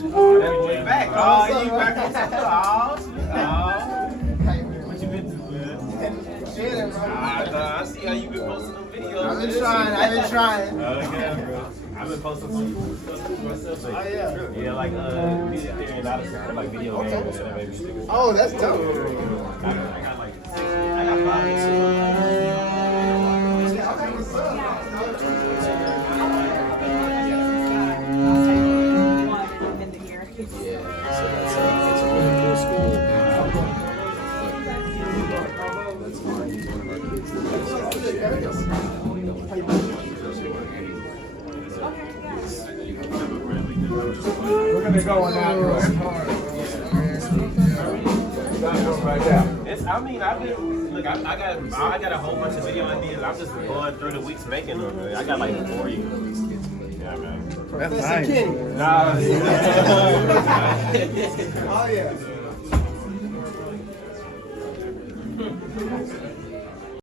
That boy back. Oh, you back from something. What you been through, man? Chilling, bro. I see how you been posting them videos. I've been trying. Okay, bro. I've been posting some stuff myself. Oh, yeah. Yeah, like music theory and all this like video games and everything. Oh, that's dope. I got like 6. I got 5. It's a really cool school. That's fine. He's one of our We're gonna go on that road. Right now. I mean, I've been look. I got a whole bunch of video ideas. I'm just going through the weeks making them. Man. I got like 40. Yeah, man. That's nice. Nah. Oh yeah.